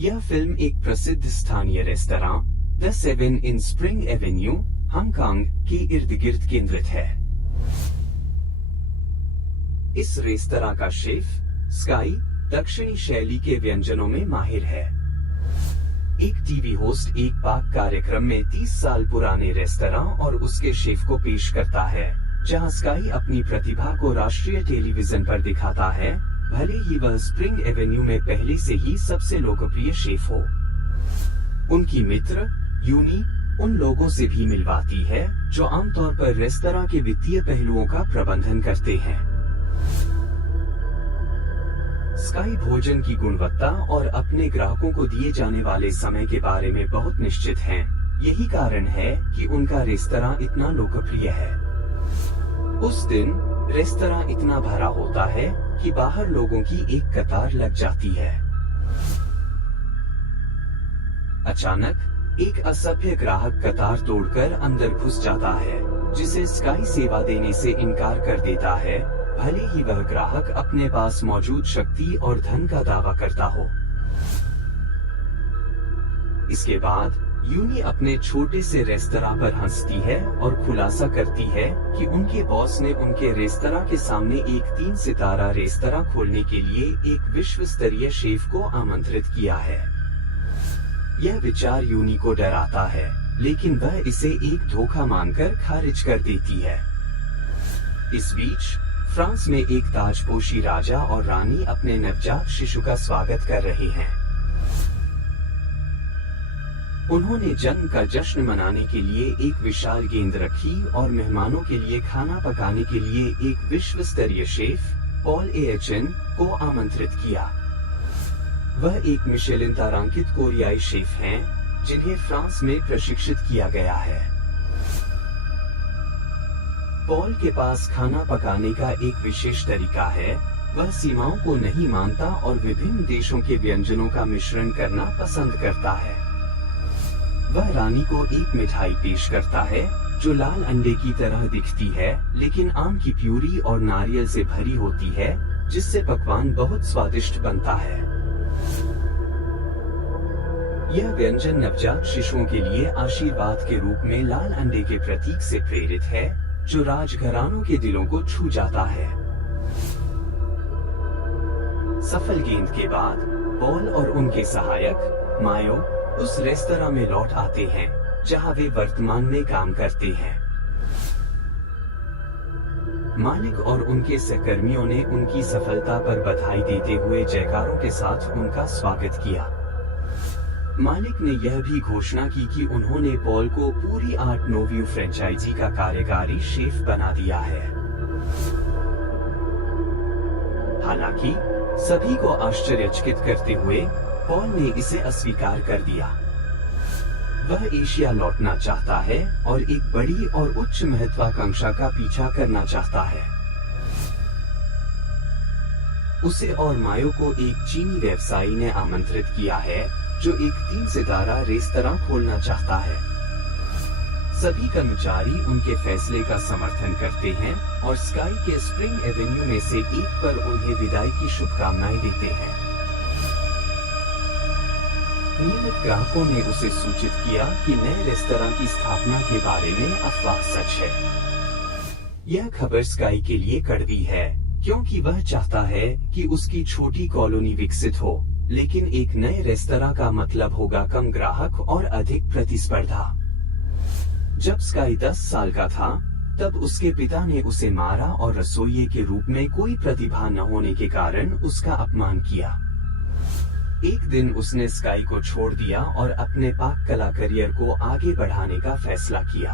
यह फिल्म एक प्रसिद्ध स्थानीय restaurant the seven in spring Avenue, Hong Kong के इर्द गिर्द केंद्रित है। इस रेस्तरां का शेफ स्काई दक्षिणी शैली के व्यंजनों में माहिर है। एक टीवी होस्ट एक पाक कार्यक्रम में 30 साल पुराने रेस्तरां और उसके शेफ को पेश करता है, जहां स्काई अपनी प्रतिभा को राष्ट्रीय टेलीविजन पर दिखाता है, भले ही वह स्प्रिंग एवेन्यू में पहले से ही सबसे लोकप्रिय शेफ हो। उनकी मित्र यूनी उन लोगों से भी मिलवाती है जो आमतौर पर रेस्तरां के वित्तीय पहलुओं का प्रबंधन करते हैं। स्काई भोजन की गुणवत्ता और अपने ग्राहकों को दिए जाने वाले समय के बारे में बहुत निश्चित हैं। यही कारण है कि उनका रेस्तरां इतना लोकप्रिय है। उस दिन रेस्तरां इतना भरा होता है कि बाहर लोगों की एक कतार लग जाती है। अचानक एक असभ्य ग्राहक कतार तोड़कर अंदर घुस जाता है, जिसे स्काई सेवा देने से इनकार कर देता है, भले ही वह ग्राहक अपने पास मौजूद शक्ति और धन का दावा करता हो। इसके बाद यूनी अपने छोटे से रेस्तरां पर हंसती है और खुलासा करती है कि उनके बॉस ने उनके रेस्तरां के सामने एक 3 सितारा रेस्तरां खोलने के लिए एक विश्व स्तरीय शेफ को आमंत्रित किया है। यह विचार यूनी को डराता है, लेकिन वह इसे एक धोखा मानकर खारिज कर देती है। इस बीच फ्रांस में एक ताजपोशी राजा और रानी अपने नवजात शिशु का स्वागत कर रहे हैं। उन्होंने जन्म का जश्न मनाने के लिए एक विशाल गेंद रखी और मेहमानों के लिए खाना पकाने के लिए एक विश्व स्तरीय शेफ पॉल एएचएन को आमंत्रित किया। वह एक मिशेलिन तारांकित कोरियाई शेफ हैं, जिन्हें फ्रांस में प्रशिक्षित किया गया है। पॉल के पास खाना पकाने का एक विशेष तरीका है। वह सीमाओं को नहीं मानता और विभिन्न देशों के व्यंजनों का मिश्रण करना पसंद करता है। वह रानी को एक मिठाई पेश करता है जो लाल अंडे की तरह दिखती है, लेकिन आम की प्यूरी और नारियल से भरी होती है, जिससे पकवान बहुत स्वादिष्ट बनता है। यह व्यंजन नवजात शिशुओं के लिए आशीर्वाद के रूप में लाल अंडे के प्रतीक से प्रेरित है, जो राजघरानों के दिलों को छू जाता है। सफल गेंद के बाद पॉल और उनके सहायक मायो उस रेस्तरां में लौट आते हैं, जहां वे वर्तमान में काम करते हैं। मालिक और उनके सहकर्मियों ने उनकी सफलता पर बधाई देते हुए जयकारों के साथ उनका स्वागत किया। मालिक ने यह भी घोषणा की कि उन्होंने पॉल को पूरी 8 फ्रेंचाइजी का कार्यकारी शेफ बना दिया है। हालांकि सभी को आश्चर्यचकित करते हुए पॉल ने इसे अस्वीकार कर दिया। वह एशिया लौटना चाहता है और एक बड़ी और उच्च महत्वाकांक्षा का पीछा करना चाहता है। उसे और मायो को एक चीनी व्यवसायी ने आमंत्रित किया है, जो एक 3 सितारा रेस्तरां खोलना चाहता है। सभी कर्मचारी उनके फैसले का समर्थन करते हैं और स्काई के स्प्रिंग एवेन्यू में से एक पर उन्हें विदाई की शुभकामनाएं देते हैं। नियमित ग्राहकों ने उसे सूचित किया कि नए रेस्तरां की स्थापना के बारे में अफवाह सच है। यह खबर स्काई के लिए कड़वी है, क्योंकि वह चाहता है कि उसकी छोटी कॉलोनी विकसित हो, लेकिन एक नए रेस्तरां का मतलब होगा कम ग्राहक और अधिक प्रतिस्पर्धा। जब स्काई 10 साल का था, तब उसके पिता ने उसे मारा और रसोइये के रूप में कोई प्रतिभा न होने के कारण उसका अपमान किया। एक दिन उसने स्काई को छोड़ दिया और अपने पाक कला करियर को आगे बढ़ाने का फैसला किया।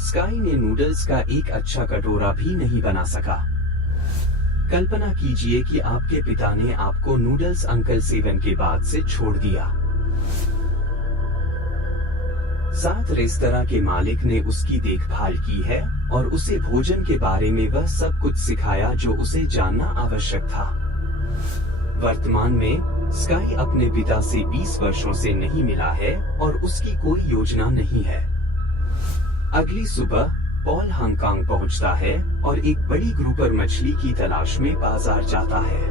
स्काई ने नूडल्स का एक अच्छा कटोरा भी नहीं बना सका। कल्पना कीजिए कि आपके पिता ने आपको नूडल्स अंकल सेवन के बाद से छोड़ दिया। साथ रेस्तरां के मालिक ने उसकी देखभाल की है और उसे भोजन के बारे में वह सब कुछ सिखाया जो उसे जानना आवश्यक था। वर्तमान में स्काई अपने पिता से 20 वर्षों से नहीं मिला है और उसकी कोई योजना नहीं है। अगली सुबह पॉल हांगकांग पहुंचता है और एक बड़ी ग्रुपर मछली की तलाश में बाजार जाता है।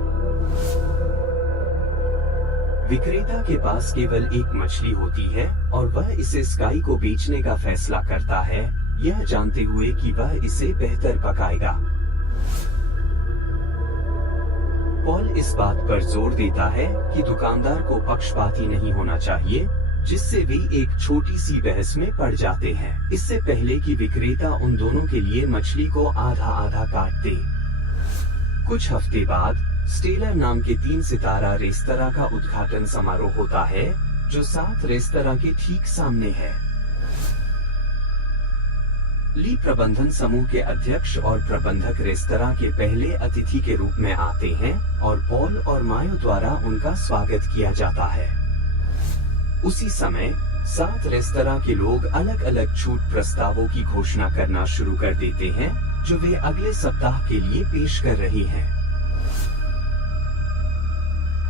विक्रेता के पास केवल एक मछली होती है और वह इसे स्काई को बेचने का फैसला करता है, यह जानते हुए कि वह इसे बेहतर पकाएगा। पॉल इस बात पर जोर देता है कि दुकानदार को पक्षपाती नहीं होना चाहिए, जिससे वे एक छोटी सी बहस में पड़ जाते हैं, इससे पहले कि विक्रेता उन दोनों के लिए मछली को आधा आधा काट दे। कुछ हफ्ते बाद स्टेलर नाम के 3 सितारा रेस्तरां का उद्घाटन समारोह होता है, जो 7 रेस्तरां के ठीक सामने है। ली प्रबंधन समूह के अध्यक्ष और प्रबंधक रेस्तरां के पहले अतिथि के रूप में आते हैं और पॉल और मायो द्वारा उनका स्वागत किया जाता है। उसी समय 7 रेस्तरां के लोग अलग अलग छूट प्रस्तावों की घोषणा करना शुरू कर देते हैं, जो वे अगले सप्ताह के लिए पेश कर रहे हैं।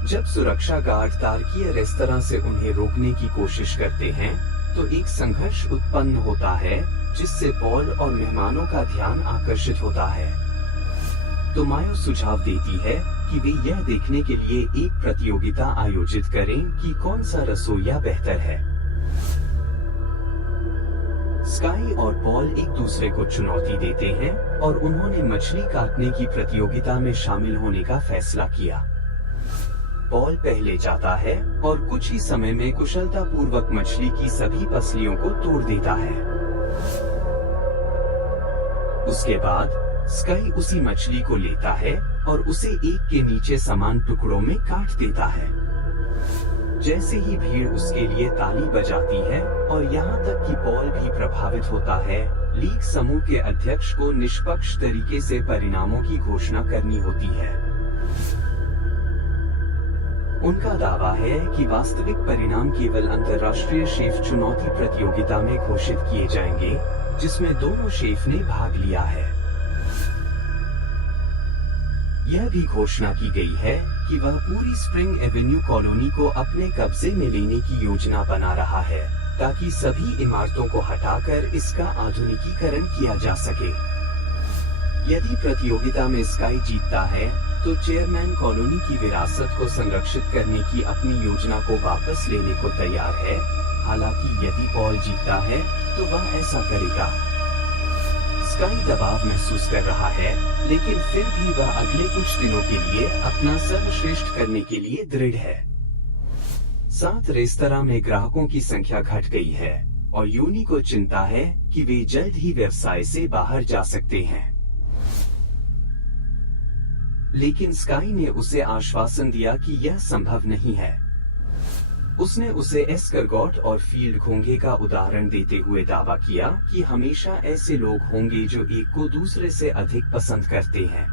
जब सुरक्षा गार्ड तारकीय रेस्तरां से उन्हें रोकने की कोशिश करते हैं, तो एक संघर्ष उत्पन्न होता है, जिससे पॉल और मेहमानों का ध्यान आकर्षित होता है। तो मायो सुझाव देती है कि वे यह देखने के लिए एक प्रतियोगिता आयोजित करें कि कौन सा रसोइया बेहतर है। स्काई और पॉल एक दूसरे को चुनौती देते हैं और उन्होंने मछली काटने की प्रतियोगिता में शामिल होने का फैसला किया। पॉल पहले जाता है और कुछ ही समय में कुशलतापूर्वक मछली की सभी पसलियों को तोड़ देता है। उसके बाद स्काई उसी मछली को लेता है और उसे एक के नीचे समान टुकड़ों में काट देता है। जैसे ही भीड़ उसके लिए ताली बजाती है और यहाँ तक कि पॉल भी प्रभावित होता है, लीग समूह के अध्यक्ष को निष्पक्ष तरीके से परिणामों की घोषणा करनी होती है। उनका दावा है कि वास्तविक परिणाम केवल अंतर्राष्ट्रीय शेफ चुनौती प्रतियोगिता में घोषित किए जाएंगे, जिसमें दोनों शेफ ने भाग लिया है। यह भी घोषणा की गई है कि वह पूरी स्प्रिंग एवेन्यू कॉलोनी को अपने कब्जे में लेने की योजना बना रहा है, ताकि सभी इमारतों को हटाकर इसका आधुनिकीकरण किया जा सके। यदि प्रतियोगिता में स्काई जीतता है, तो चेयरमैन कॉलोनी की विरासत को संरक्षित करने की अपनी योजना को वापस लेने को तैयार है। हालांकि यदि पॉल जीतता है, तो वह ऐसा करेगा। स्काई दबाव महसूस कर रहा है, लेकिन फिर भी वह अगले कुछ दिनों के लिए अपना सर्वश्रेष्ठ करने के लिए दृढ़ है। 7 रेस्तरां में ग्राहकों की संख्या घट गई है और यूनी को चिंता है कि वे जल्द ही व्यवसाय से बाहर जा सकते हैं। लेकिन स्काई ने उसे आश्वासन दिया कि यह संभव नहीं है। उसने उसे एस्करगॉट और फील्ड घोंघे का उदाहरण देते हुए दावा किया कि हमेशा ऐसे लोग होंगे जो एक को दूसरे से अधिक पसंद करते हैं।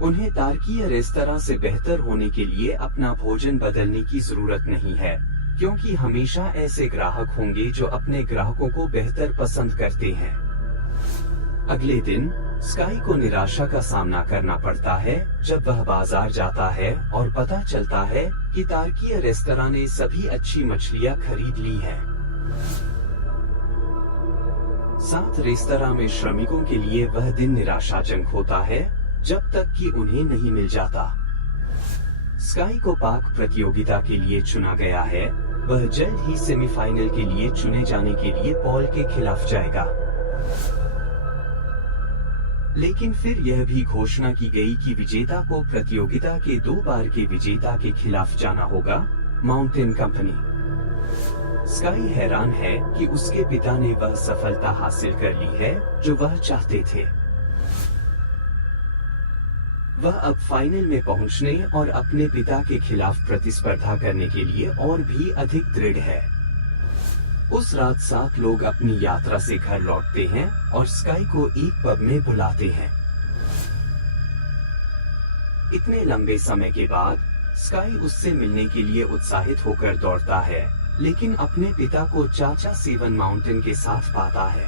उन्हें तारकीय रेस्तरां से बेहतर होने के लिए अपना भोजन बदलने की जरूरत नहीं है, क्योंकि हमेशा ऐसे ग्राहक होंगे जो अपने ग्राहकों को बेहतर पसंद करते हैं। अगले दिन स्काई को निराशा का सामना करना पड़ता है जब वह बाजार जाता है और पता चलता है कि तारकीय रेस्तरां ने सभी अच्छी मछलियां खरीद ली हैं। 7 रेस्तरां में श्रमिकों के लिए वह दिन निराशाजनक होता है जब तक कि उन्हें नहीं मिल जाता। स्काई को पाक प्रतियोगिता के लिए चुना गया है। वह जल्द ही सेमीफाइनल के लिए चुने जाने के लिए पॉल के खिलाफ जाएगा। लेकिन फिर यह भी घोषणा की गई कि विजेता को प्रतियोगिता के 2 बार के विजेता के खिलाफ जाना होगा, माउंटेन कंपनी। स्काई हैरान है कि उसके पिता ने वह सफलता हासिल कर ली है जो वह चाहते थे। वह अब फाइनल में पहुंचने और अपने पिता के खिलाफ प्रतिस्पर्धा करने के लिए और भी अधिक दृढ़ है। उस रात 7 लोग अपनी यात्रा से घर लौटते हैं और स्काई को एक पब में बुलाते हैं। इतने लंबे समय के बाद स्काई उससे मिलने के लिए उत्साहित होकर दौड़ता है, लेकिन अपने पिता को चाचा सेवन माउंटेन के साथ पाता है।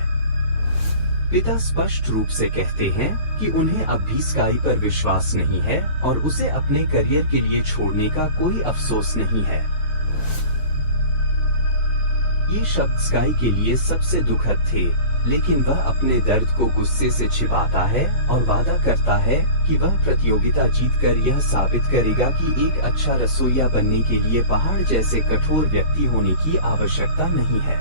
पिता स्पष्ट रूप से कहते हैं कि उन्हें अब भी स्काई पर विश्वास नहीं है और उसे अपने करियर के लिए छोड़ने का कोई अफसोस नहीं है। ये शब्द स्काई के लिए सबसे दुखद थे, लेकिन वह अपने दर्द को गुस्से से छिपाता है और वादा करता है कि वह प्रतियोगिता जीतकर यह साबित करेगा कि एक अच्छा रसोइया बनने के लिए पहाड़ जैसे कठोर व्यक्ति होने की आवश्यकता नहीं है।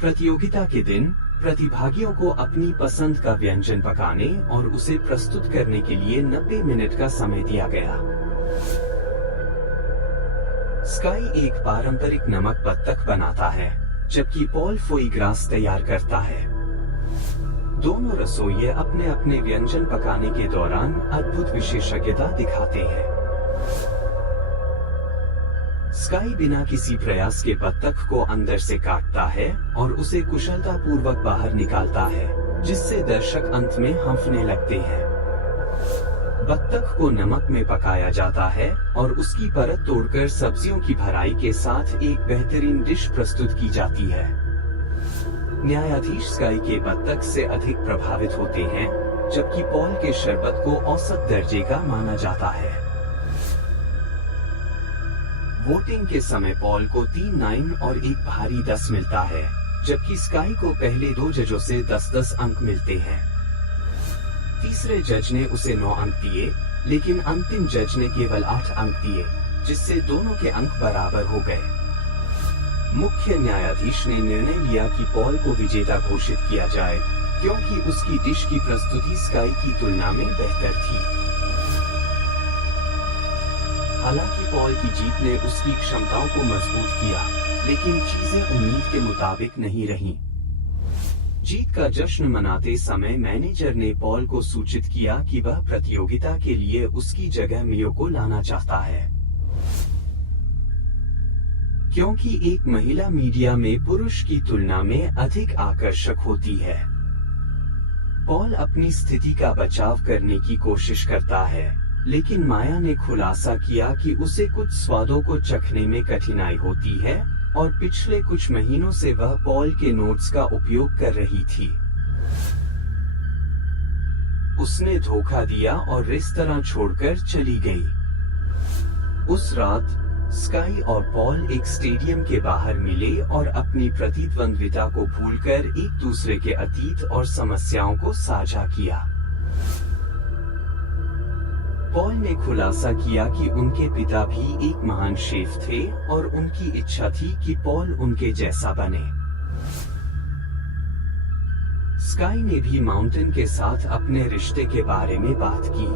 प्रतियोगिता के दिन प्रतिभागियों को अपनी पसंद का व्यंजन पकाने और उसे प्रस्तुत करने के लिए 90 मिनट का समय दिया गया। स्काई एक पारंपरिक नमक बत्तख बनाता है, जबकि पॉल फोई ग्रास तैयार करता है। दोनों रसोइये अपने अपने व्यंजन पकाने के दौरान अद्भुत विशेषज्ञता दिखाते हैं। स्काई बिना किसी प्रयास के बत्तख को अंदर से काटता है और उसे कुशलतापूर्वक बाहर निकालता है, जिससे दर्शक अंत में हंफने लगते हैं। बत्तख को नमक में पकाया जाता है और उसकी परत तोड़कर सब्जियों की भराई के साथ एक बेहतरीन डिश प्रस्तुत की जाती है। न्यायाधीश स्काई के बत्तख से अधिक प्रभावित होते हैं, जबकि पॉल के शरबत को औसत दर्जे का माना जाता है। वोटिंग के समय पॉल को 3 9 और एक भारी 10 मिलता है, जबकि स्काई को पहले 2 जजों से 10-10 अंक मिलते हैं। तीसरे जज ने उसे 9 अंक दिए, लेकिन अंतिम जज ने केवल 8 अंक दिए, जिससे दोनों के अंक बराबर हो गए। मुख्य न्यायाधीश ने निर्णय लिया कि पॉल को विजेता घोषित किया जाए, क्योंकि उसकी डिश की प्रस्तुति स्काई की तुलना में बेहतर थी। हालांकि पॉल की जीत ने उसकी क्षमताओं को मजबूत किया, लेकिन चीजें उम्मीद के मुताबिक नहीं रहीं। जीत का जश्न मनाते समय मैनेजर ने पॉल को सूचित किया कि वह प्रतियोगिता के लिए उसकी जगह मियो को लाना चाहता है, क्योंकि एक महिला मीडिया में पुरुष की तुलना में अधिक आकर्षक होती है। पॉल अपनी स्थिति का बचाव करने की कोशिश करता है, लेकिन माया ने खुलासा किया कि उसे कुछ स्वादों को चखने में कठिनाई होती है और पिछले कुछ महीनों से वह पॉल के नोट्स का उपयोग कर रही थी। उसने धोखा दिया और रेस्तरां छोड़कर चली गई। उस रात स्काई और पॉल एक स्टेडियम के बाहर मिले और अपनी प्रतिद्वंद्विता को भूलकर एक दूसरे के अतीत और समस्याओं को साझा किया। पॉल ने खुलासा किया कि उनके पिता भी एक महान शेफ थे और उनकी इच्छा थी कि पॉल उनके जैसा बने। स्काई ने भी माउंटेन के साथ अपने रिश्ते के बारे में बात की।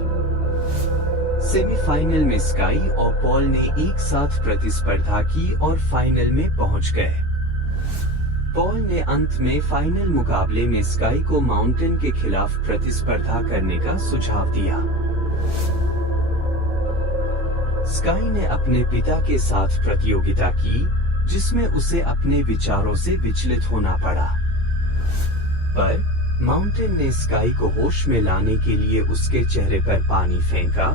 सेमीफाइनल में स्काई और पॉल ने एक साथ प्रतिस्पर्धा की और फाइनल में पहुंच गए। पॉल ने अंत में फाइनल मुकाबले में स्काई को माउंटेन के खिलाफ प्रतिस्पर्धा करने का सुझाव दिया। स्काई ने अपने पिता के साथ प्रतियोगिता की, जिसमें उसे अपने विचारों से विचलित होना पड़ा। पर माउंटेन ने स्काई को होश में लाने के लिए उसके चेहरे पर पानी फेंका,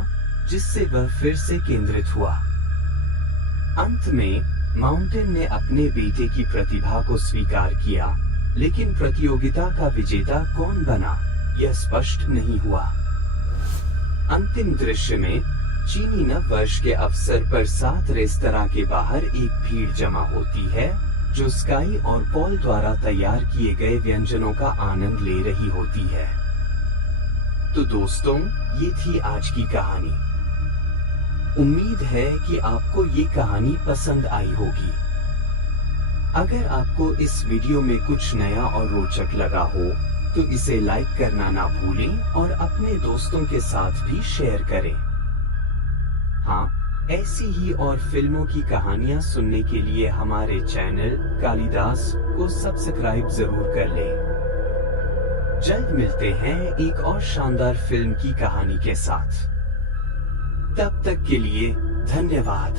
जिससे वह फिर से केंद्रित हुआ। अंत में माउंटेन ने अपने बेटे की प्रतिभा को स्वीकार किया, लेकिन प्रतियोगिता का विजेता कौन बना, यह स्पष्ट नहीं हुआ। अंतिम दृश्य में चीनी नव वर्ष के अवसर पर 7 रेस्तरां के बाहर एक भीड़ जमा होती है, जो स्काई और पॉल द्वारा तैयार किए गए व्यंजनों का आनंद ले रही होती है। तो दोस्तों, ये थी आज की कहानी। उम्मीद है कि आपको ये कहानी पसंद आई होगी। अगर आपको इस वीडियो में कुछ नया और रोचक लगा हो, तो इसे लाइक करना ना भूलें और अपने दोस्तों के साथ भी शेयर करें। हाँ, ऐसी ही और फिल्मों की कहानियां सुनने के लिए हमारे चैनल कालिदास को सब्सक्राइब जरूर कर लें। जल्द मिलते हैं एक और शानदार फिल्म की कहानी के साथ। तब तक के लिए धन्यवाद।